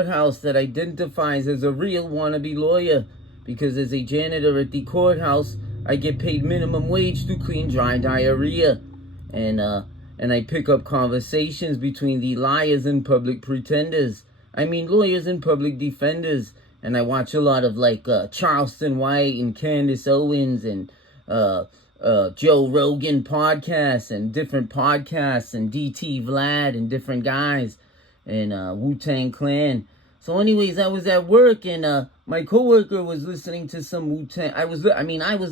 courthouse that identifies as a real wannabe lawyer, because as a janitor at the courthouse, I get paid minimum wage to clean dry diarrhea, and I pick up conversations between the liars and public pretenders. I mean lawyers and public defenders, and I watch a lot of like Charleston White and Candace Owens and Joe Rogan podcasts and different podcasts and DT Vlad and different guys and Wu-Tang Clan. So anyways, I was at work and my coworker was listening to some Wu-Tang. I was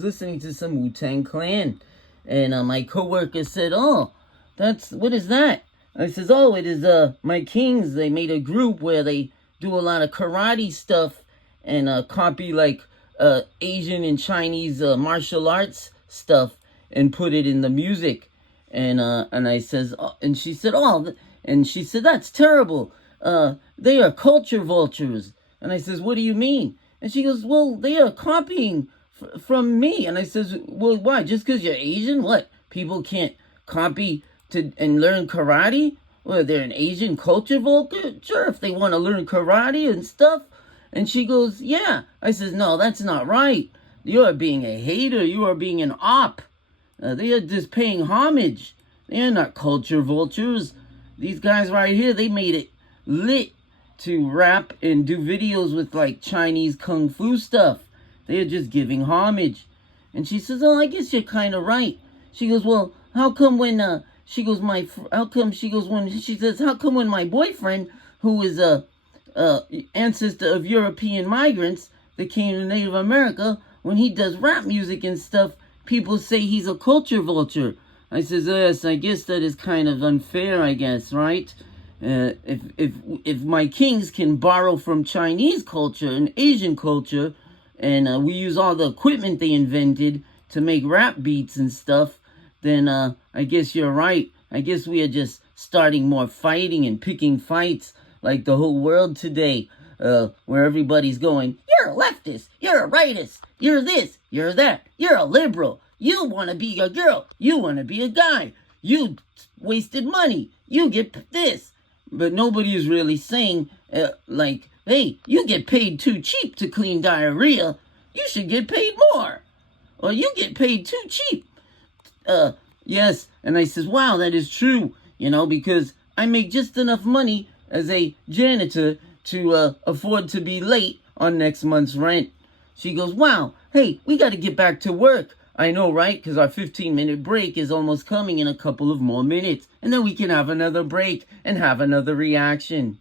listening to some Wu-Tang Clan, and my coworker said, "Oh, what is that?" I says, "Oh, it is my Kings. They made a group where they do a lot of karate stuff and copy like Asian and Chinese martial arts stuff and put it in the music." And I says, and she said, "Oh," and she said, "That's terrible. They are culture vultures." And I says, "What do you mean?" And she goes, "Well, they are copying from me." And I says, "Well, why? Just because you're Asian? What? People can't copy and learn karate? Well, they're an Asian culture vulture? Sure, if they want to learn karate and stuff." And she goes, "Yeah." I says, "No, that's not right. You are being a hater. You are being an op. They are just paying homage. They are not culture vultures. These guys right here, they made it lit to rap and do videos with like Chinese kung fu stuff. They are just giving homage." And she says, "Oh, I guess you're kind of right." She goes, "Well, how come when she goes how come when my boyfriend, who is a ancestor of European migrants that came to Native America, when he does rap music and stuff, people say he's a culture vulture?" I says, "Yes, I guess that is kind of unfair, I guess, right? If my Kings can borrow from Chinese culture and Asian culture, and we use all the equipment they invented to make rap beats and stuff, then I guess you're right. I guess we are just starting more fighting and picking fights like the whole world today, where everybody's going, 'You're a leftist, you're a rightist, you're this, you're that, you're a liberal, you want to be a girl, you want to be a guy, you wasted money, you get this.' But nobody is really saying, like, 'Hey, you get paid too cheap to clean diarrhea. You should get paid more.' Or 'You get paid too cheap.' Yes." And I says, "Wow, that is true, because I make just enough money as a janitor to afford to be late on next month's rent." She goes, "Wow, hey, we got to get back to work." I know, right? Because our 15-minute break is almost coming in a couple of more minutes. And then we can have another break and have another reaction.